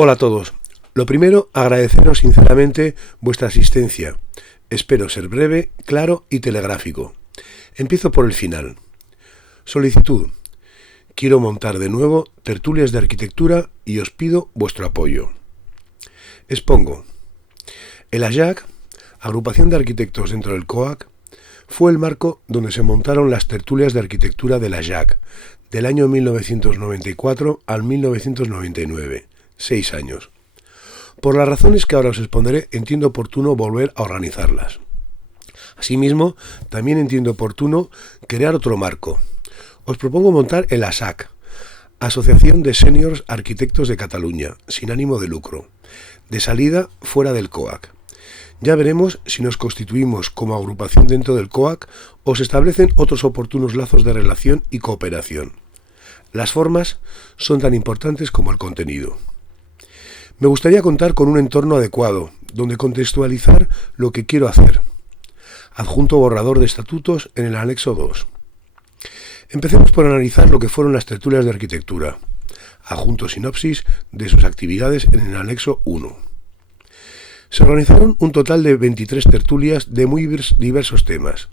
Hola a todos. Lo primero, agradeceros sinceramente vuestra asistencia. Espero ser breve, claro y telegráfico. Empiezo por el final. Solicitud. Quiero montar de nuevo tertulias de arquitectura y os pido vuestro apoyo. Expongo. El AJAC, Agrupación de Arquitectos dentro del COAC, fue el marco donde se montaron las tertulias de arquitectura del AJAC, del año 1994 al 1999, 6 años. Por las razones que ahora os expondré, entiendo oportuno volver a organizarlas. Asimismo, también entiendo oportuno crear otro marco. Os propongo montar el ASAC, Asociación de Seniors Arquitectos de Cataluña, sin ánimo de lucro, de salida fuera del COAC. Ya veremos si nos constituimos como agrupación dentro del COAC o se establecen otros oportunos lazos de relación y cooperación. Las formas son tan importantes como el contenido. Me gustaría contar con un entorno adecuado, donde contextualizar lo que quiero hacer. Adjunto borrador de estatutos en el anexo 2. Empecemos por analizar lo que fueron las tertulias de arquitectura. Adjunto sinopsis de sus actividades en el anexo 1. Se organizaron un total de 23 tertulias de muy diversos temas.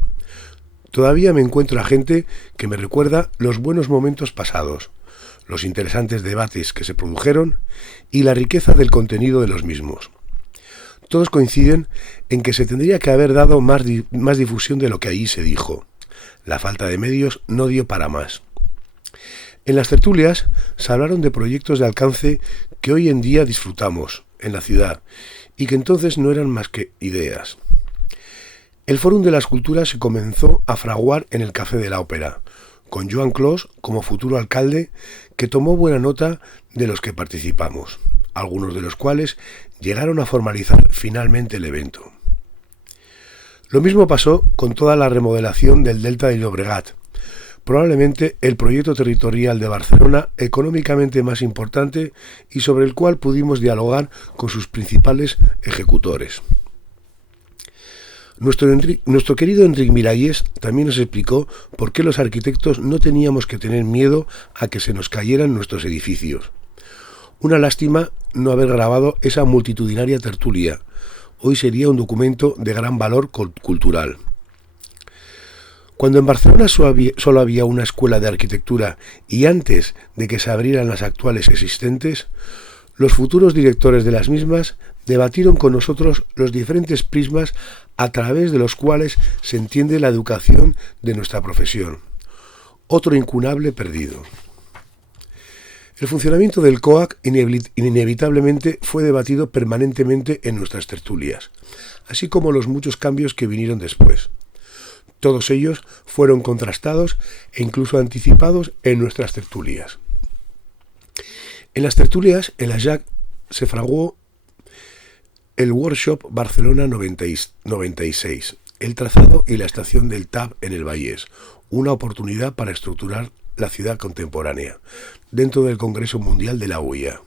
Todavía me encuentro a gente que me recuerda los buenos momentos pasados, los interesantes debates que se produjeron y la riqueza del contenido de los mismos. Todos coinciden en que se tendría que haber dado más difusión de lo que allí se dijo. La falta de medios no dio para más. En las tertulias se hablaron de proyectos de alcance que hoy en día disfrutamos en la ciudad y que entonces no eran más que ideas. El Fórum de las Culturas se comenzó a fraguar en el Café de la Ópera, con Joan Clos como futuro alcalde, que tomó buena nota de los que participamos, algunos de los cuales llegaron a formalizar finalmente el evento. Lo mismo pasó con toda la remodelación del Delta del Llobregat, probablemente el proyecto territorial de Barcelona económicamente más importante y sobre el cual pudimos dialogar con sus principales ejecutores. Nuestro querido Enric Miralles también nos explicó por qué los arquitectos no teníamos que tener miedo a que se nos cayeran nuestros edificios. Una lástima no haber grabado esa multitudinaria tertulia. Hoy sería un documento de gran valor cultural. Cuando en Barcelona solo había una escuela de arquitectura y antes de que se abrieran las actuales existentes, los futuros directores de las mismas debatieron con nosotros los diferentes prismas a través de los cuales se entiende la educación de nuestra profesión. Otro incunable perdido. El funcionamiento del COAC inevitablemente fue debatido permanentemente en nuestras tertulias, así como los muchos cambios que vinieron después. Todos ellos fueron contrastados e incluso anticipados en nuestras tertulias. En las tertulias, en la AJAC se fraguó el Workshop Barcelona 96, el trazado y la estación del TAV en el Vallès, una oportunidad para estructurar la ciudad contemporánea, dentro del Congreso Mundial de la UIA.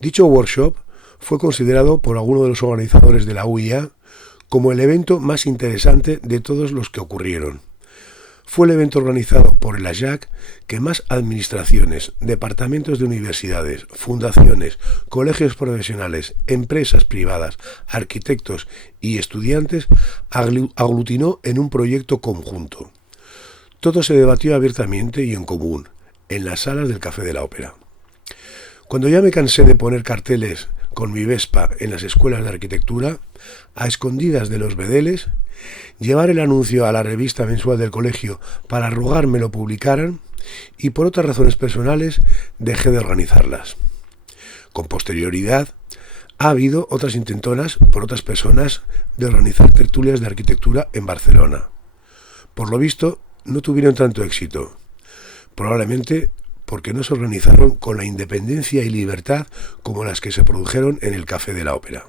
Dicho workshop fue considerado por algunos de los organizadores de la UIA como el evento más interesante de todos los que ocurrieron. Fue el evento organizado por el AJAC que más administraciones, departamentos de universidades, fundaciones, colegios profesionales, empresas privadas, arquitectos y estudiantes aglutinó en un proyecto conjunto. Todo se debatió abiertamente y en común, en las salas del Café de la Ópera. Cuando ya me cansé de poner carteles con mi Vespa en las escuelas de arquitectura, a escondidas de los bedeles, llevar el anuncio a la revista mensual del colegio para rogar me lo publicaran, y por otras razones personales dejé de organizarlas. Con posterioridad, ha habido otras intentonas por otras personas de organizar tertulias de arquitectura en Barcelona. Por lo visto, no tuvieron tanto éxito, probablemente porque no se organizaron con la independencia y libertad como las que se produjeron en el Café de la Ópera.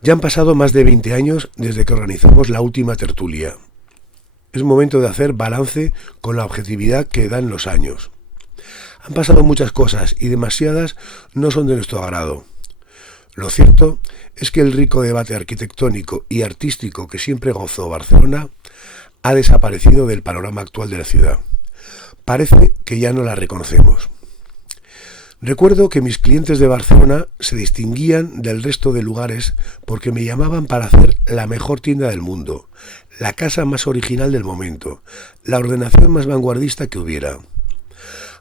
Ya han pasado más de 20 años desde que organizamos la última tertulia. Es momento de hacer balance con la objetividad que dan los años. Han pasado muchas cosas y demasiadas no son de nuestro agrado. Lo cierto es que el rico debate arquitectónico y artístico que siempre gozó Barcelona ha desaparecido del panorama actual de la ciudad. Parece que ya no la reconocemos. Recuerdo que mis clientes de Barcelona se distinguían del resto de lugares porque me llamaban para hacer la mejor tienda del mundo, la casa más original del momento, la ordenación más vanguardista que hubiera.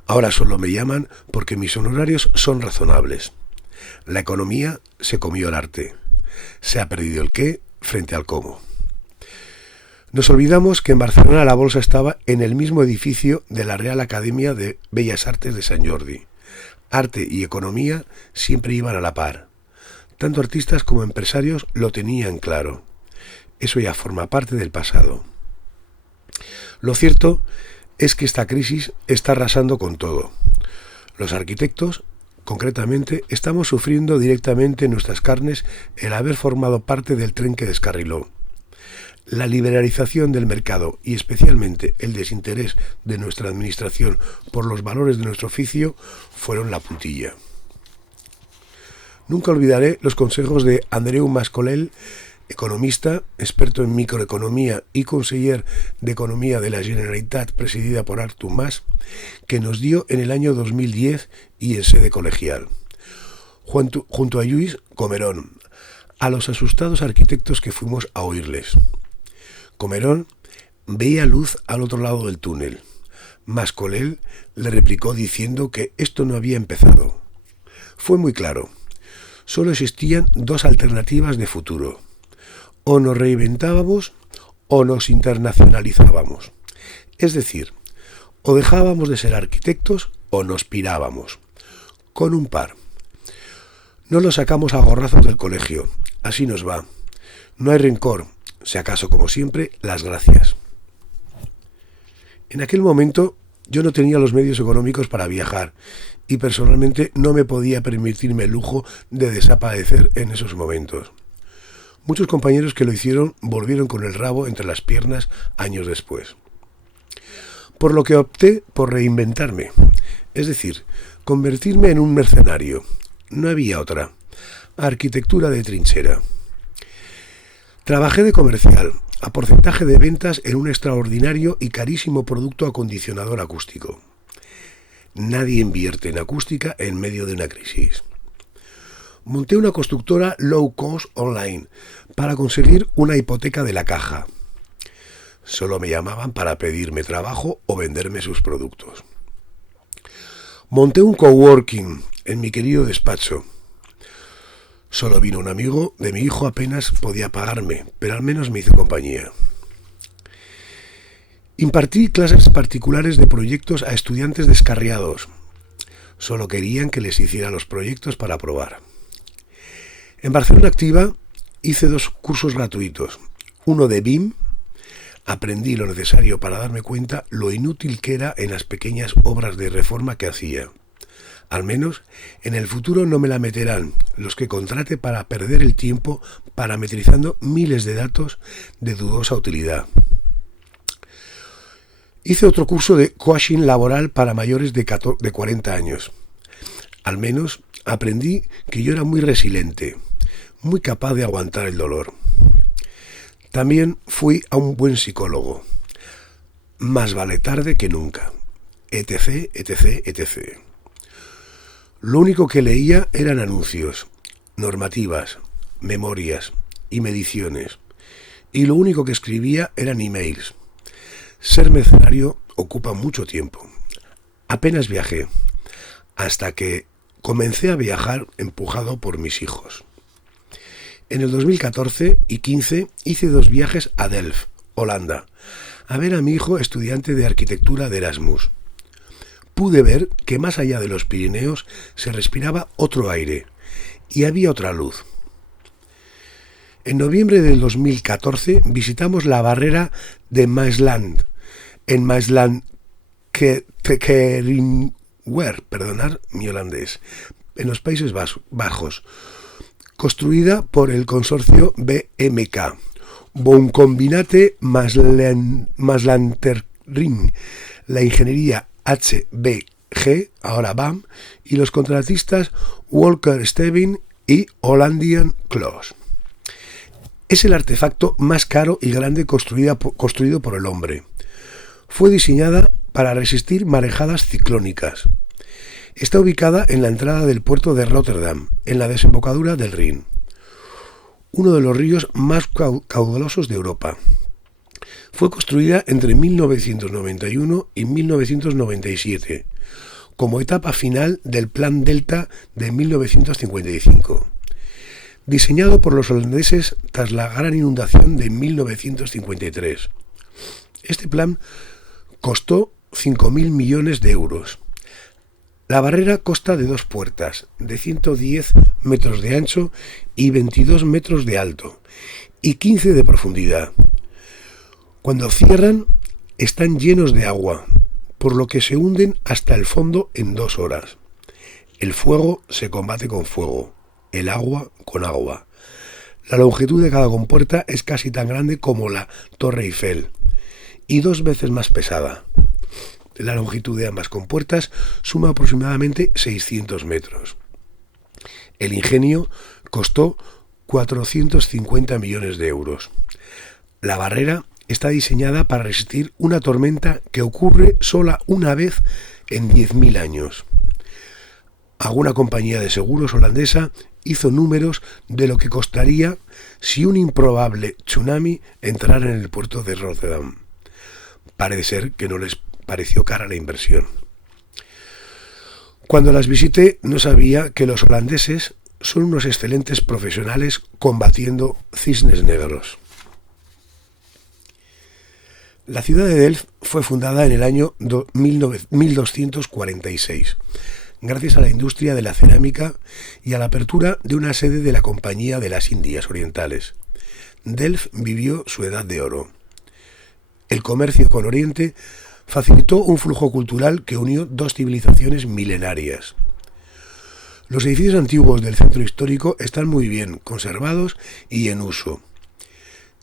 Ahora solo me llaman porque mis honorarios son razonables. La economía se comió el arte. Se ha perdido el qué frente al cómo. Nos olvidamos que en Barcelona la bolsa estaba en el mismo edificio de la Real Academia de Bellas Artes de Sant Jordi. Arte y economía siempre iban a la par. Tanto artistas como empresarios lo tenían claro. Eso ya forma parte del pasado. Lo cierto es que esta crisis está arrasando con todo. Los arquitectos, concretamente, estamos sufriendo directamente en nuestras carnes el haber formado parte del tren que descarriló. La liberalización del mercado y especialmente el desinterés de nuestra administración por los valores de nuestro oficio fueron la puntilla. Nunca olvidaré los consejos de Andreu Mascolell, economista, experto en microeconomía y conseller de Economía de la Generalitat presidida por Artur Mas, que nos dio en el año 2010 y en sede colegial. Junto a Lluís Comerón, a los asustados arquitectos que fuimos a oírles. Comerón veía luz al otro lado del túnel. Mascolell le replicó diciendo que esto no había empezado. Fue muy claro. Solo existían dos alternativas de futuro. O nos reinventábamos o nos internacionalizábamos. Es decir, o dejábamos de ser arquitectos o nos pirábamos. Con un par. No lo sacamos a gorrazos del colegio. Así nos va. No hay rencor. Si acaso, como siempre, las gracias. En aquel momento yo no tenía los medios económicos para viajar y personalmente no me podía permitirme el lujo de desaparecer en esos momentos. Muchos compañeros que lo hicieron volvieron con el rabo entre las piernas años después. Por lo que opté por reinventarme, es decir, convertirme en un mercenario. No había otra. Arquitectura de trinchera. Trabajé de comercial, a porcentaje de ventas en un extraordinario y carísimo producto acondicionador acústico. Nadie invierte en acústica en medio de una crisis. Monté una constructora low cost online para conseguir una hipoteca de la caja. Solo me llamaban para pedirme trabajo o venderme sus productos. Monté un coworking en mi querido despacho. Solo vino un amigo de mi hijo, apenas podía pagarme, pero al menos me hizo compañía. Impartí clases particulares de proyectos a estudiantes descarriados. Solo querían que les hiciera los proyectos para aprobar. En Barcelona Activa hice 2 cursos gratuitos. Uno de BIM. Aprendí lo necesario para darme cuenta lo inútil que era en las pequeñas obras de reforma que hacía. Al menos, en el futuro no me la meterán los que contrate para perder el tiempo parametrizando miles de datos de dudosa utilidad. Hice otro curso de coaching laboral para mayores de 40 años. Al menos, aprendí que yo era muy resiliente, muy capaz de aguantar el dolor. También fui a un buen psicólogo. Más vale tarde que nunca. Etc, etc, etc. Lo único que leía eran anuncios, normativas, memorias y mediciones. Y lo único que escribía eran emails. Ser mercenario ocupa mucho tiempo. Apenas viajé, hasta que comencé a viajar empujado por mis hijos. En el 2014 y 15 hice 2 viajes a Delft, Holanda, a ver a mi hijo estudiante de arquitectura de Erasmus. Pude ver que más allá de los Pirineos se respiraba otro aire y había otra luz. En noviembre del 2014 visitamos la barrera de Maasland, en Maaslandkerinwer, perdonad mi holandés, en los Países Bajos, construida por el consorcio BMK, Bouwcombinate Maaslandkering, la ingeniería HBG, ahora BAM, y los contratistas Walker Stevin y Hollandian Close. Es el artefacto más caro y grande construido por el hombre. Fue diseñada para resistir marejadas ciclónicas. Está ubicada en la entrada del puerto de Rotterdam, en la desembocadura del Rin, uno de los ríos más caudalosos de Europa. Fue construida entre 1991 y 1997, como etapa final del Plan Delta de 1955, diseñado por los holandeses tras la gran inundación de 1953. Este plan costó 5.000 millones de euros. La barrera consta de 2 puertas, de 110 metros de ancho y 22 metros de alto, y 15 de profundidad. Cuando cierran, están llenos de agua, por lo que se hunden hasta el fondo en 2 horas. El fuego se combate con fuego, el agua con agua. La longitud de cada compuerta es casi tan grande como la Torre Eiffel, y 2 veces más pesada. La longitud de ambas compuertas suma aproximadamente 600 metros. El ingenio costó 450 millones de euros. La barrera está diseñada para resistir una tormenta que ocurre sola una vez en 10.000 años. Alguna compañía de seguros holandesa hizo números de lo que costaría si un improbable tsunami entrara en el puerto de Rotterdam. Parece ser que no les pareció cara la inversión. Cuando las visité no sabía que los holandeses son unos excelentes profesionales combatiendo cisnes negros. La ciudad de Delft fue fundada en el año 1246, gracias a la industria de la cerámica y a la apertura de una sede de la Compañía de las Indias Orientales. Delft vivió su edad de oro. El comercio con Oriente facilitó un flujo cultural que unió 2 civilizaciones milenarias. Los edificios antiguos del centro histórico están muy bien conservados y en uso.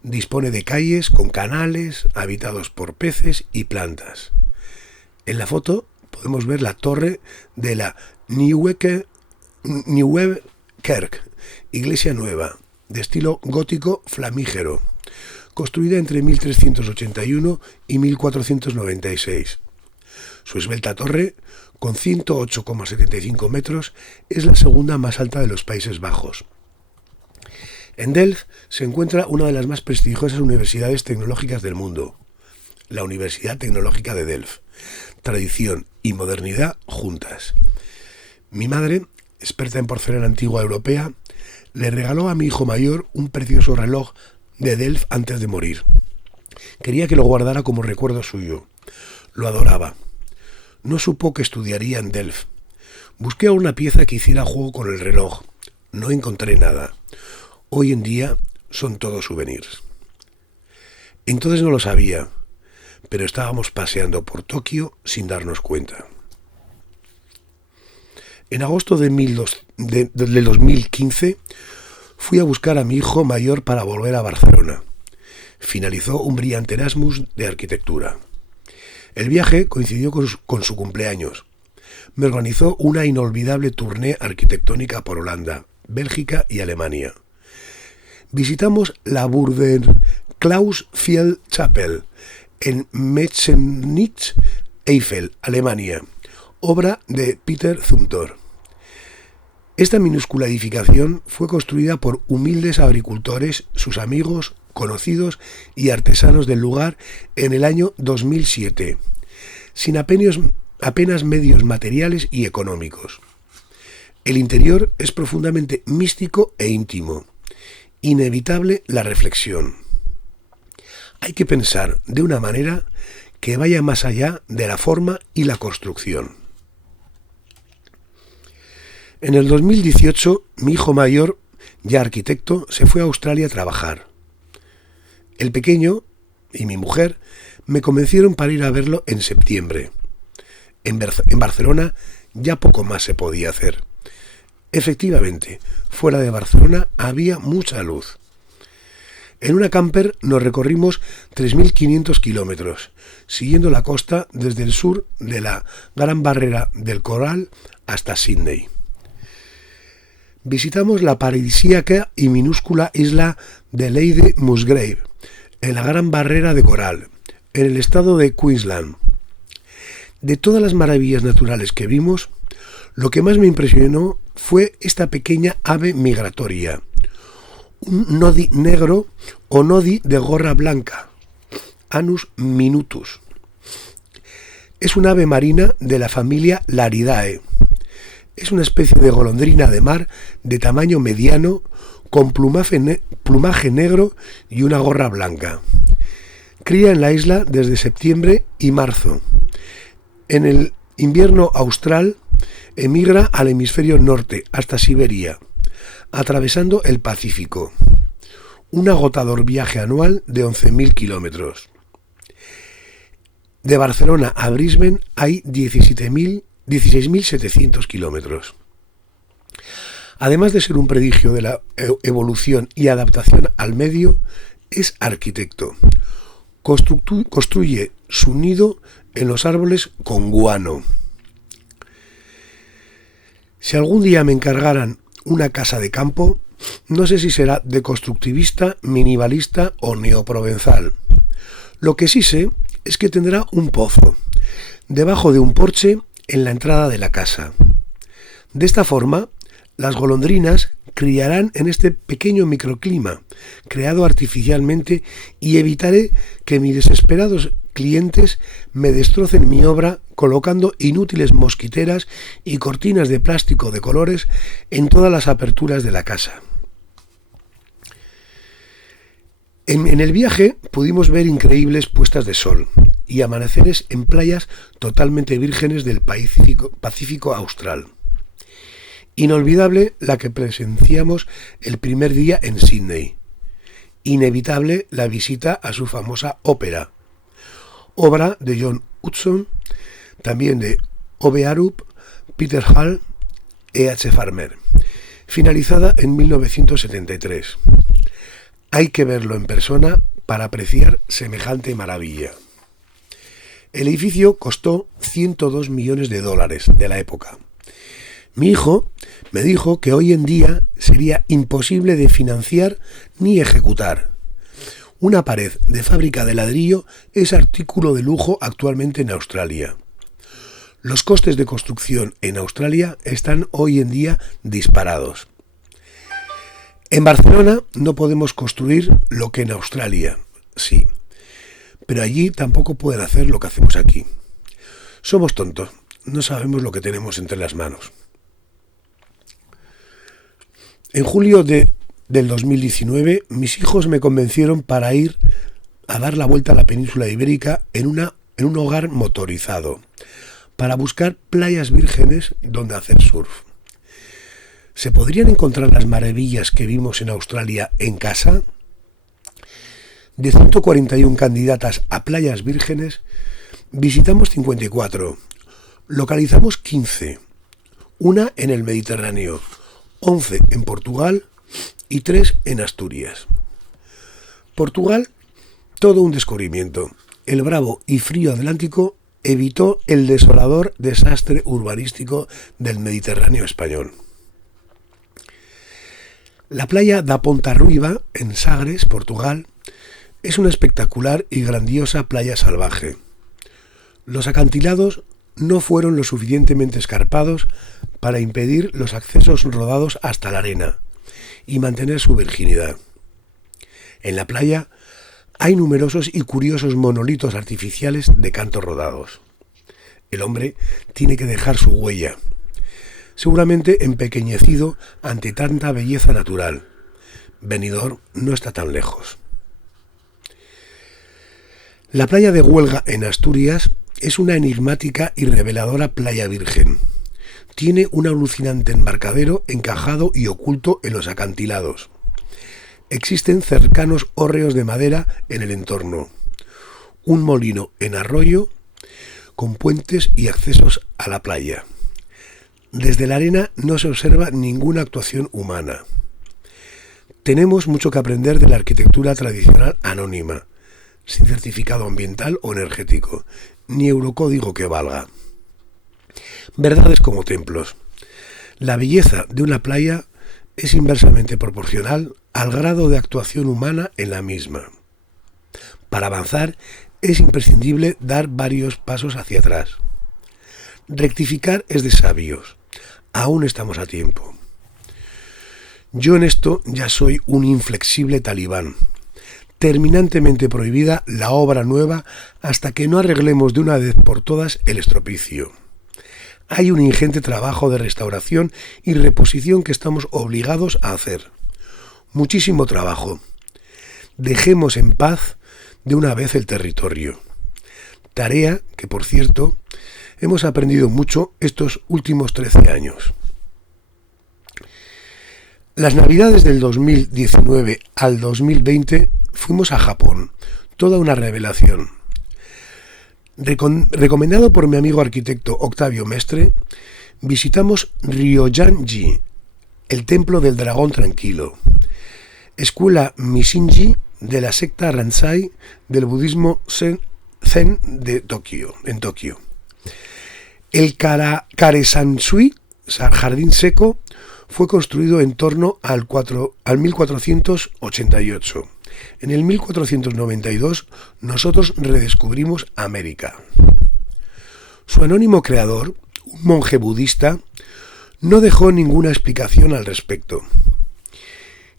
Dispone de calles con canales, habitados por peces y plantas. En la foto podemos ver la torre de la Nieuwe Kerk, iglesia nueva, de estilo gótico flamígero, construida entre 1381 y 1496. Su esbelta torre, con 108,75 metros, es la segunda más alta de los Países Bajos. En Delft se encuentra una de las más prestigiosas universidades tecnológicas del mundo, la Universidad Tecnológica de Delft. Tradición y modernidad juntas. Mi madre, experta en porcelana antigua europea, le regaló a mi hijo mayor un precioso reloj de Delft antes de morir. Quería que lo guardara como recuerdo suyo. Lo adoraba. No supo que estudiaría en Delft. Busqué una pieza que hiciera juego con el reloj. No encontré nada. Hoy en día son todos souvenirs. Entonces no lo sabía, pero estábamos paseando por Tokio sin darnos cuenta. En agosto de 2015 fui a buscar a mi hijo mayor para volver a Barcelona. Finalizó un brillante Erasmus de arquitectura. El viaje coincidió con su cumpleaños. Me organizó una inolvidable tournée arquitectónica por Holanda, Bélgica y Alemania. Visitamos la Burgen-Klausfeld-Chapel en Metzenich-Eifel, Alemania, obra de Peter Zumthor. Esta minúscula edificación fue construida por humildes agricultores, sus amigos, conocidos y artesanos del lugar en el año 2007, sin apenas medios materiales y económicos. El interior es profundamente místico e íntimo. Inevitable la reflexión. Hay que pensar de una manera que vaya más allá de la forma y la construcción. En el 2018, mi hijo mayor, ya arquitecto, se fue a Australia a trabajar. El pequeño y mi mujer me convencieron para ir a verlo en septiembre. En Barcelona ya poco más se podía hacer. Efectivamente, fuera de Barcelona había mucha luz. En una camper nos recorrimos 3.500 kilómetros, siguiendo la costa desde el sur de la Gran Barrera del Coral hasta Sídney. Visitamos la paradisíaca y minúscula isla de Lady Musgrave, en la Gran Barrera de Coral, en el estado de Queensland. De todas las maravillas naturales que vimos, Lo que más me impresionó fue esta pequeña ave migratoria, un nodi negro o nodi de gorra blanca, Anus minutus. Es un ave marina de la familia Laridae. Es una especie de golondrina de mar de tamaño mediano, con plumaje negro y una gorra blanca. Cría en la isla desde septiembre y marzo. En el invierno austral emigra al hemisferio norte hasta Siberia, atravesando el Pacífico. Un agotador viaje anual de 11.000 kilómetros. De Barcelona a Brisbane hay 16.700 kilómetros. Además de ser un prodigio de la evolución y adaptación al medio, es arquitecto. Construye su nido en los árboles con guano. Si algún día me encargaran una casa de campo, no sé si será deconstructivista, minimalista o neoprovenzal. Lo que sí sé es que tendrá un pozo, debajo de un porche en la entrada de la casa. De esta forma, las golondrinas criarán en este pequeño microclima, creado artificialmente, y evitaré que mis desesperados clientes me destrocen mi obra colocando inútiles mosquiteras y cortinas de plástico de colores en todas las aperturas de la casa. En el viaje pudimos ver increíbles puestas de sol y amaneceres en playas totalmente vírgenes del Pacífico Austral. Inolvidable la que presenciamos el primer día en Sídney. Inevitable la visita a su famosa ópera, obra de John Hudson, también de Ove Arup, Peter Hall e H. Farmer, finalizada en 1973. Hay que verlo en persona para apreciar semejante maravilla. El edificio costó $102 millones de la época. Mi hijo me dijo que hoy en día sería imposible de financiar ni ejecutar. Una pared de fábrica de ladrillo es artículo de lujo actualmente en Australia. Los costes de construcción en Australia están hoy en día disparados. En Barcelona no podemos construir lo que en Australia, sí, pero allí tampoco pueden hacer lo que hacemos aquí. Somos tontos, no sabemos lo que tenemos entre las manos. En julio del 2019, mis hijos me convencieron para ir a dar la vuelta a la península ibérica en un hogar motorizado, para buscar playas vírgenes donde hacer surf. ¿Se podrían encontrar las maravillas que vimos en Australia en casa? De 141 candidatas a playas vírgenes, visitamos 54, localizamos 15, una en el Mediterráneo, 11 en Portugal y 3 en Asturias. Portugal, todo un descubrimiento. El bravo y frío Atlántico evitó el desolador desastre urbanístico del Mediterráneo español. La playa da Pontarruiva, en Sagres, Portugal, es una espectacular y grandiosa playa salvaje. Los acantilados no fueron lo suficientemente escarpados para impedir los accesos rodados hasta la arena y mantener su virginidad. En la playa hay numerosos y curiosos monolitos artificiales de cantos rodados. El hombre tiene que dejar su huella, seguramente empequeñecido ante tanta belleza natural. Benidorm no está tan lejos. La playa de Huelga en Asturias es una enigmática y reveladora playa virgen. Tiene un alucinante embarcadero encajado y oculto en los acantilados. Existen cercanos hórreos de madera en el entorno. Un molino en arroyo con puentes y accesos a la playa. Desde la arena no se observa ninguna actuación humana. Tenemos mucho que aprender de la arquitectura tradicional anónima, sin certificado ambiental o energético, ni eurocódigo que valga. Verdades como templos. La belleza de una playa es inversamente proporcional al grado de actuación humana en la misma. Para avanzar es imprescindible dar varios pasos hacia atrás. Rectificar es de sabios. Aún estamos a tiempo. Yo en esto ya soy un inflexible talibán. Terminantemente prohibida la obra nueva hasta que no arreglemos de una vez por todas el estropicio. Hay un ingente trabajo de restauración y reposición que estamos obligados a hacer. Muchísimo trabajo. Dejemos en paz de una vez el territorio. Tarea que, por cierto, hemos aprendido mucho estos últimos 13 años. Las navidades del 2019 al 2020 fuimos a Japón, toda una revelación. Recomendado por mi amigo arquitecto Octavio Mestre, visitamos Ryojan-ji, el templo del dragón tranquilo, escuela Mishinji de la secta Ranzai del budismo Zen de Tokio, en Tokio. El Karesansui, jardín seco, fue construido en torno al 1488. En el 1492 nosotros redescubrimos América. Su anónimo creador, un monje budista, no dejó ninguna explicación al respecto.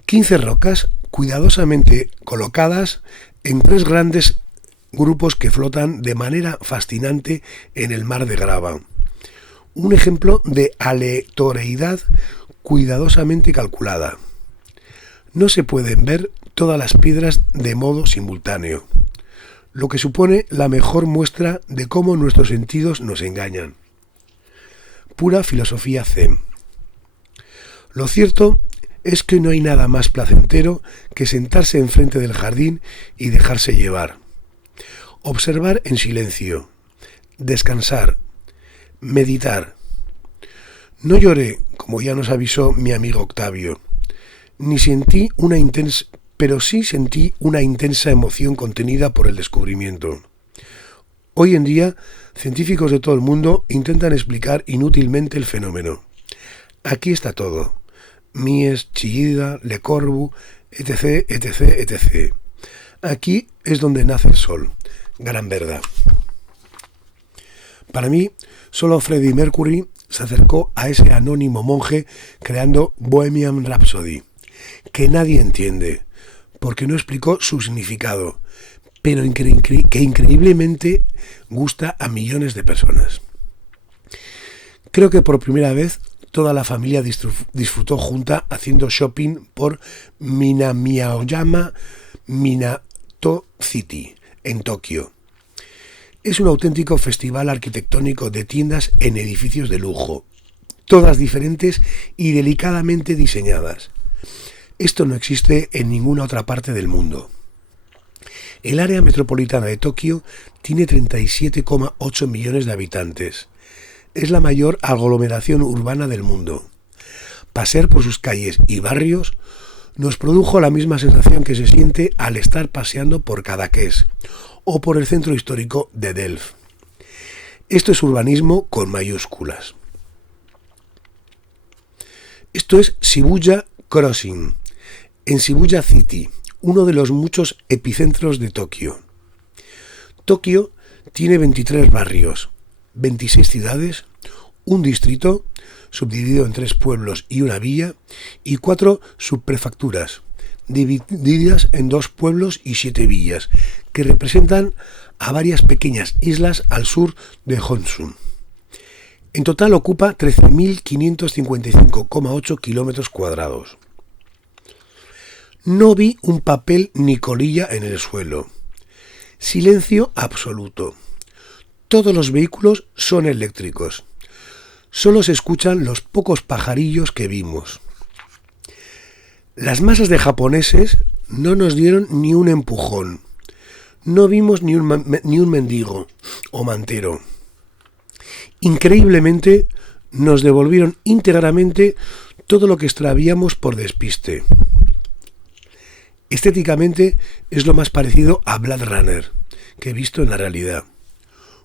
15 rocas cuidadosamente colocadas en 3 grandes grupos que flotan de manera fascinante en el mar de grava. Un ejemplo de aleatoriedad cuidadosamente calculada. No se pueden ver todas las piedras de modo simultáneo, lo que supone la mejor muestra de cómo nuestros sentidos nos engañan. Pura filosofía zen. Lo cierto es que no hay nada más placentero que sentarse enfrente del jardín y dejarse llevar. Observar en silencio, descansar, meditar. No lloré, como ya nos avisó mi amigo Octavio, ni sentí pero sí sentí una intensa emoción contenida por el descubrimiento. Hoy en día, científicos de todo el mundo intentan explicar inútilmente el fenómeno. Aquí está todo. Mies, Chillida, Le Corbu, etc., etc., etc. Aquí es donde nace el sol. Gran verdad. Para mí, solo Freddie Mercury se acercó a ese anónimo monje creando Bohemian Rhapsody, que nadie entiende, porque no explicó su significado, pero que increíblemente gusta a millones de personas. Creo que por primera vez toda la familia disfrutó junta haciendo shopping por Minamiaoyama Minato City, en Tokio. Es un auténtico festival arquitectónico de tiendas en edificios de lujo, todas diferentes y delicadamente diseñadas. Esto no existe en ninguna otra parte del mundo. El área metropolitana de Tokio tiene 37,8 millones de habitantes. Es la mayor aglomeración urbana del mundo. Pasear por sus calles y barrios nos produjo la misma sensación que se siente al estar paseando por Cadaqués o por el centro histórico de Delft. Esto es urbanismo con mayúsculas. Esto es Shibuya Crossing, en Shibuya City, uno de los muchos epicentros de Tokio. Tokio tiene 23 barrios, 26 ciudades, un distrito, subdividido en 3 pueblos y una villa, y 4 subprefecturas, divididas en 2 pueblos y 7 villas, que representan a varias pequeñas islas al sur de Honshu. En total ocupa 13.555,8 kilómetros cuadrados. No vi un papel ni colilla en el suelo. Silencio absoluto. Todos los vehículos son eléctricos. Solo se escuchan los pocos pajarillos que vimos. Las masas de japoneses no nos dieron ni un empujón. No vimos ni un mendigo o mantero. Increíblemente, nos devolvieron íntegramente todo lo que extravíamos por despiste. Estéticamente es lo más parecido a Blade Runner que he visto en la realidad.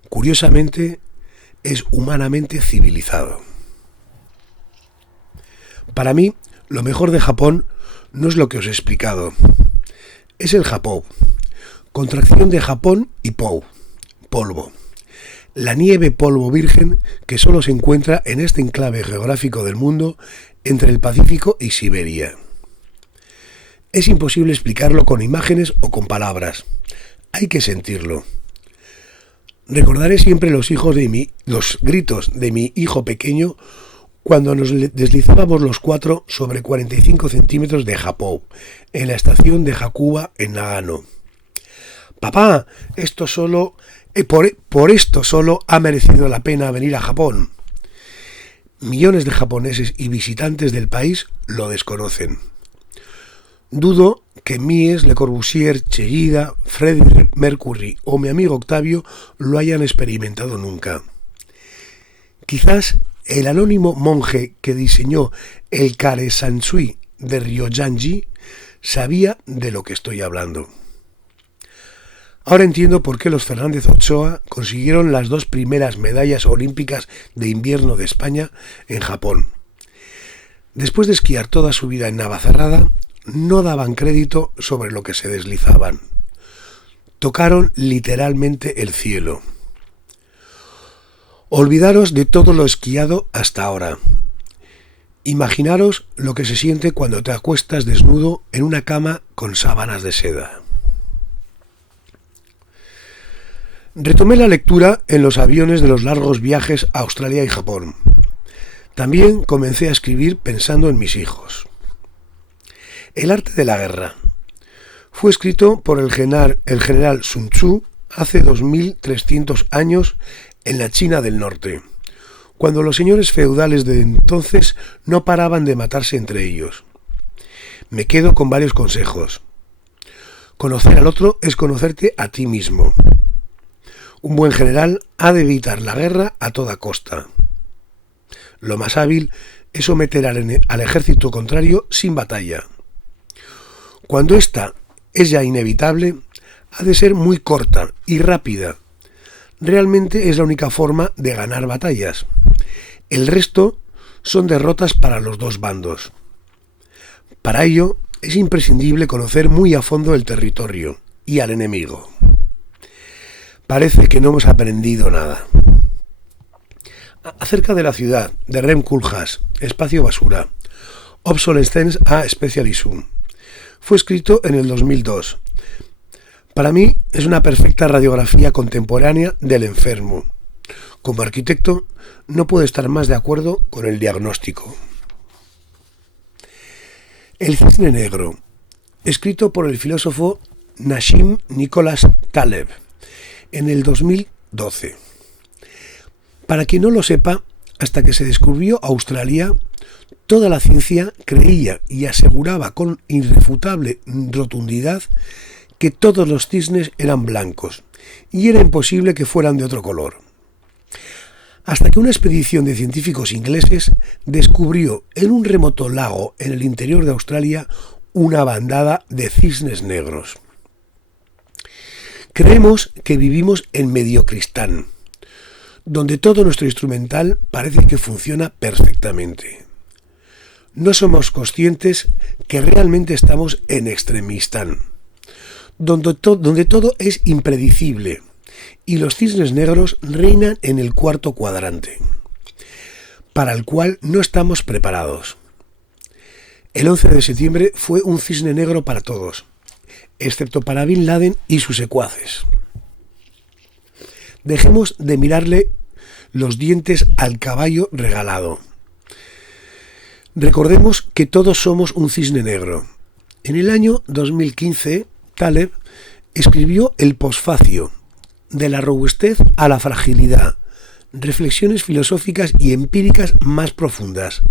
Curiosamente, es humanamente civilizado. Para mí, lo mejor de Japón no es lo que os he explicado. Es el Japón, contracción de Japón y Pou, polvo. la nieve polvo virgen que solo se encuentra en este enclave geográfico del mundo entre el Pacífico y Siberia. Es imposible explicarlo con imágenes o con palabras. Hay que sentirlo. Recordaré siempre los gritos de mi hijo pequeño cuando nos deslizábamos los 4 sobre 45 centímetros de Japón, en la estación de Hakuba en Nagano. Papá, por esto solo ha merecido la pena venir a Japón. Millones de japoneses y visitantes del país lo desconocen. Dudo que Mies, Le Corbusier, Chillida, Freddie Mercury o mi amigo Octavio lo hayan experimentado nunca. Quizás el anónimo monje que diseñó el Kare-sansui de Ryojanji sabía de lo que estoy hablando. Ahora entiendo por qué los Fernández Ochoa consiguieron las 2 primeras medallas olímpicas de invierno de España en Japón. Después de esquiar toda su vida en Navacerrada, no daban crédito sobre lo que se deslizaban. Tocaron literalmente el cielo. Olvidaros de todo lo esquiado hasta ahora. Imaginaros lo que se siente cuando te acuestas desnudo en una cama con sábanas de seda. Retomé la lectura en los aviones de los largos viajes a Australia y Japón. También comencé a escribir pensando en mis hijos. El arte de la guerra. Fue escrito por el general Sun Tzu hace 2300 años en la China del Norte, cuando los señores feudales de entonces no paraban de matarse entre ellos. Me quedo con varios consejos. Conocer al otro es conocerte a ti mismo. Un buen general ha de evitar la guerra a toda costa. Lo más hábil es someter al ejército contrario sin batalla. Cuando ésta es ya inevitable, ha de ser muy corta y rápida. Realmente es la única forma de ganar batallas. El resto son derrotas para los 2 bandos. Para ello, es imprescindible conocer muy a fondo el territorio y al enemigo. Parece que no hemos aprendido nada. Acerca de la ciudad, de Rem Koolhaas, Espacio Basura, Obsolescence a Specialism. Fue escrito en el 2002. Para mí es una perfecta radiografía contemporánea del enfermo. Como arquitecto, no puedo estar más de acuerdo con el diagnóstico. El cisne negro, escrito por el filósofo Nassim Nicholas Taleb en el 2012. Para quien no lo sepa, hasta que se descubrió Australia, toda la ciencia creía y aseguraba con irrefutable rotundidad que todos los cisnes eran blancos y era imposible que fueran de otro color. Hasta que una expedición de científicos ingleses descubrió en un remoto lago en el interior de Australia una bandada de cisnes negros. Creemos que vivimos en Mediocristán, donde todo nuestro instrumental parece que funciona perfectamente. No somos conscientes que realmente estamos en Extremistán, donde todo es impredecible y los cisnes negros reinan en el 4º cuadrante, para el cual no estamos preparados. El 11 de septiembre fue un cisne negro para todos, excepto para Bin Laden y sus secuaces. Dejemos de mirarle los dientes al caballo regalado. Recordemos que todos somos un cisne negro. En el año 2015, Taleb escribió El posfacio, de la robustez a la fragilidad, reflexiones filosóficas y empíricas más profundas,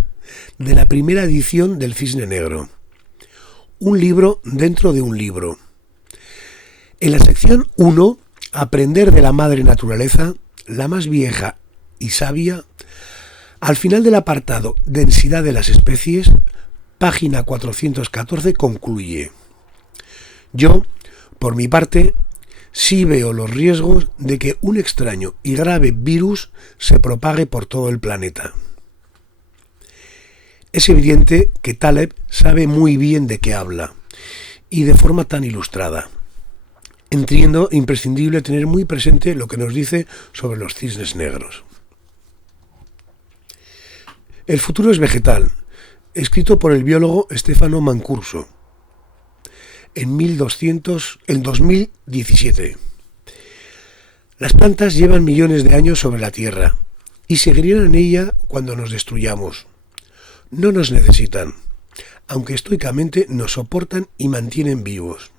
de la primera edición del Cisne Negro. Un libro dentro de un libro. En la sección 1, Aprender de la madre naturaleza, la más vieja y sabia, al final del apartado Densidad de las especies, página 414, concluye: yo, por mi parte, sí veo los riesgos de que un extraño y grave virus se propague por todo el planeta. Es evidente que Taleb sabe muy bien de qué habla, y de forma tan ilustrada. entiendo imprescindible tener muy presente lo que nos dice sobre los cisnes negros. El futuro es vegetal, escrito por el biólogo Stefano Mancuso en 2017. Las plantas llevan millones de años sobre la Tierra y seguirían en ella cuando nos destruyamos. No nos necesitan, aunque estoicamente nos soportan y mantienen vivos.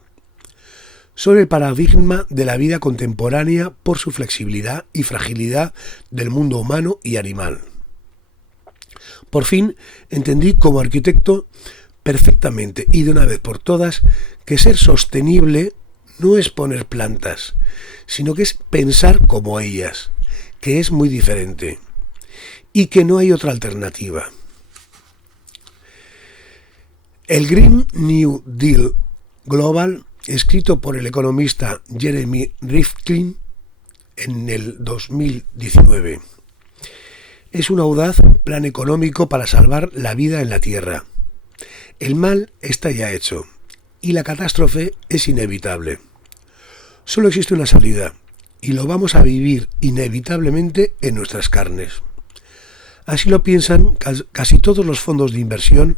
Son el paradigma de la vida contemporánea por su flexibilidad y fragilidad del mundo humano y animal. Por fin entendí como arquitecto perfectamente y de una vez por todas que ser sostenible no es poner plantas, sino que es pensar como ellas, que es muy diferente y que no hay otra alternativa. El Green New Deal Global, escrito por el economista Jeremy Rifkin en el 2019, es un audaz plan económico para salvar la vida en la Tierra. El mal está ya hecho y la catástrofe es inevitable. Solo existe una salida y lo vamos a vivir inevitablemente en nuestras carnes. Así lo piensan casi todos los fondos de inversión,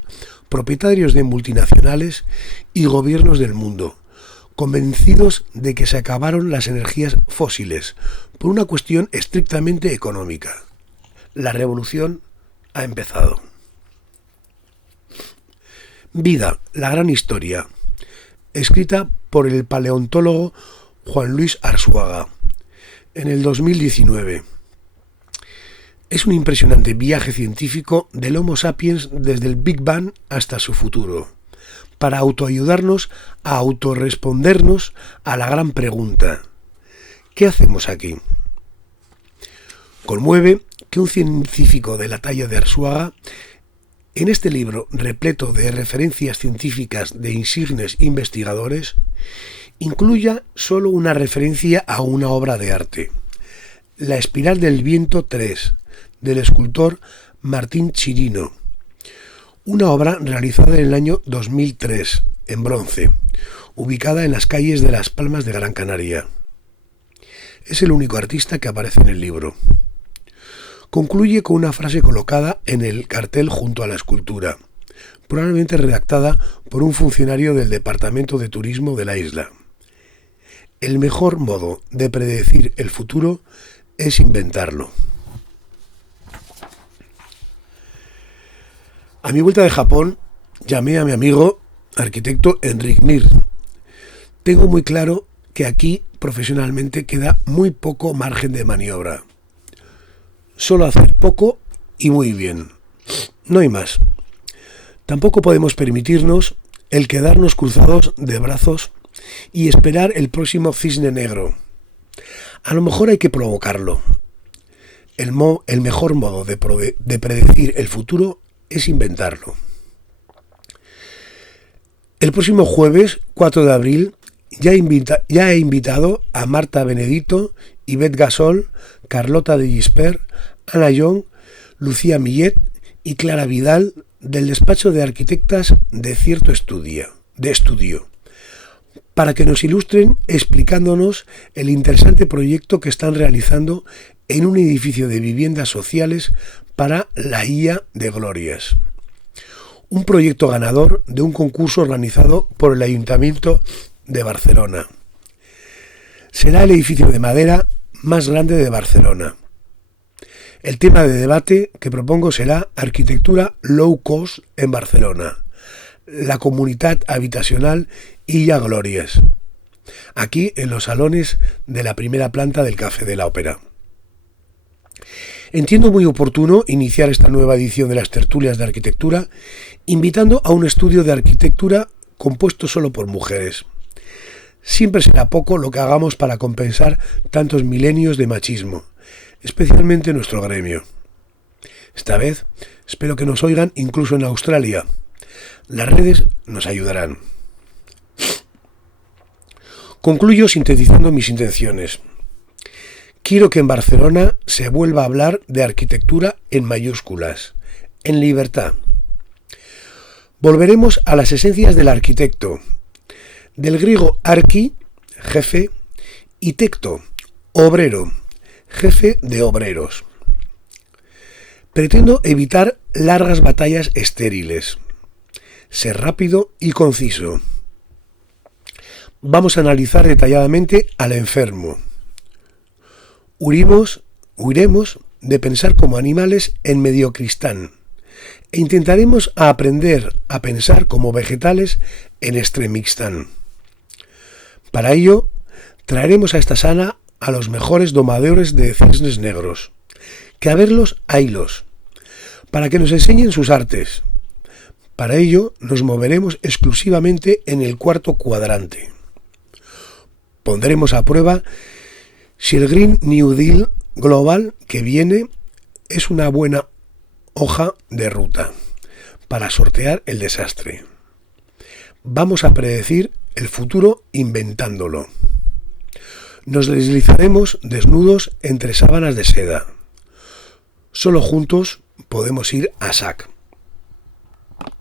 propietarios de multinacionales y gobiernos del mundo, convencidos de que se acabaron las energías fósiles por una cuestión estrictamente económica. La revolución ha empezado. Vida, la gran historia, escrita por el paleontólogo Juan Luis Arzuaga en el 2019. Es un impresionante viaje científico del Homo sapiens desde el Big Bang hasta su futuro, para autoayudarnos a autorrespondernos a la gran pregunta: ¿qué hacemos aquí? Conmueve que un científico de la talla de Arzuaga, en este libro repleto de referencias científicas de insignes investigadores, incluya solo una referencia a una obra de arte, La espiral del viento 3, del escultor Martín Chirino, una obra realizada en el año 2003, en bronce, ubicada en las calles de Las Palmas de Gran Canaria. Es el único artista que aparece en el libro. Concluye con una frase colocada en el cartel junto a la escultura, probablemente redactada por un funcionario del Departamento de Turismo de la isla. El mejor modo de predecir el futuro es inventarlo. A mi vuelta de Japón, llamé a mi amigo arquitecto Enric Mir. Tengo muy claro que aquí profesionalmente queda muy poco margen de maniobra. Solo hacer poco y muy bien. No hay más. Tampoco podemos permitirnos el quedarnos cruzados de brazos y esperar el próximo cisne negro. A lo mejor hay que provocarlo. El mejor modo de predecir el futuro es inventarlo. El próximo jueves, 4 de abril, ya he invitado a Marta Benedito, Ivette Gasol, Carlota de Gispert, Ana Young, Lucía Millet y Clara Vidal del despacho de arquitectas de cierto estudio, para que nos ilustren explicándonos el interesante proyecto que están realizando en un edificio de viviendas sociales para la Illa de Glorias. Un proyecto ganador de un concurso organizado por el Ayuntamiento de Barcelona. Será el edificio de madera más grande de Barcelona. El tema de debate que propongo será arquitectura low cost en Barcelona, la comunidad habitacional Illa Glorias, aquí en los salones de la primera planta del Café de la Ópera. Entiendo muy oportuno iniciar esta nueva edición de las tertulias de arquitectura invitando a un estudio de arquitectura compuesto solo por mujeres. Siempre será poco lo que hagamos para compensar tantos milenios de machismo, especialmente en nuestro gremio. Esta vez espero que nos oigan incluso en Australia. Las redes nos ayudarán. Concluyo sintetizando mis intenciones. Quiero que en Barcelona se vuelva a hablar de arquitectura en mayúsculas, en libertad. Volveremos a las esencias del arquitecto, del griego archi, jefe, y tecto, obrero, jefe de obreros. Pretendo evitar largas batallas estériles, ser rápido y conciso. Vamos a analizar detalladamente al enfermo. Huiremos de pensar como animales en mediocristán e intentaremos aprender a pensar como vegetales en extremixtán. Para ello, traeremos a esta sala a los mejores domadores de cisnes negros, que a verlos haylos, para que nos enseñen sus artes. Para ello, nos moveremos exclusivamente en el cuarto cuadrante. Pondremos a prueba si el Green New Deal global que viene es una buena hoja de ruta para sortear el desastre. Vamos a predecir el futuro inventándolo. Nos deslizaremos desnudos entre sábanas de seda. Solo juntos podemos ir a sac.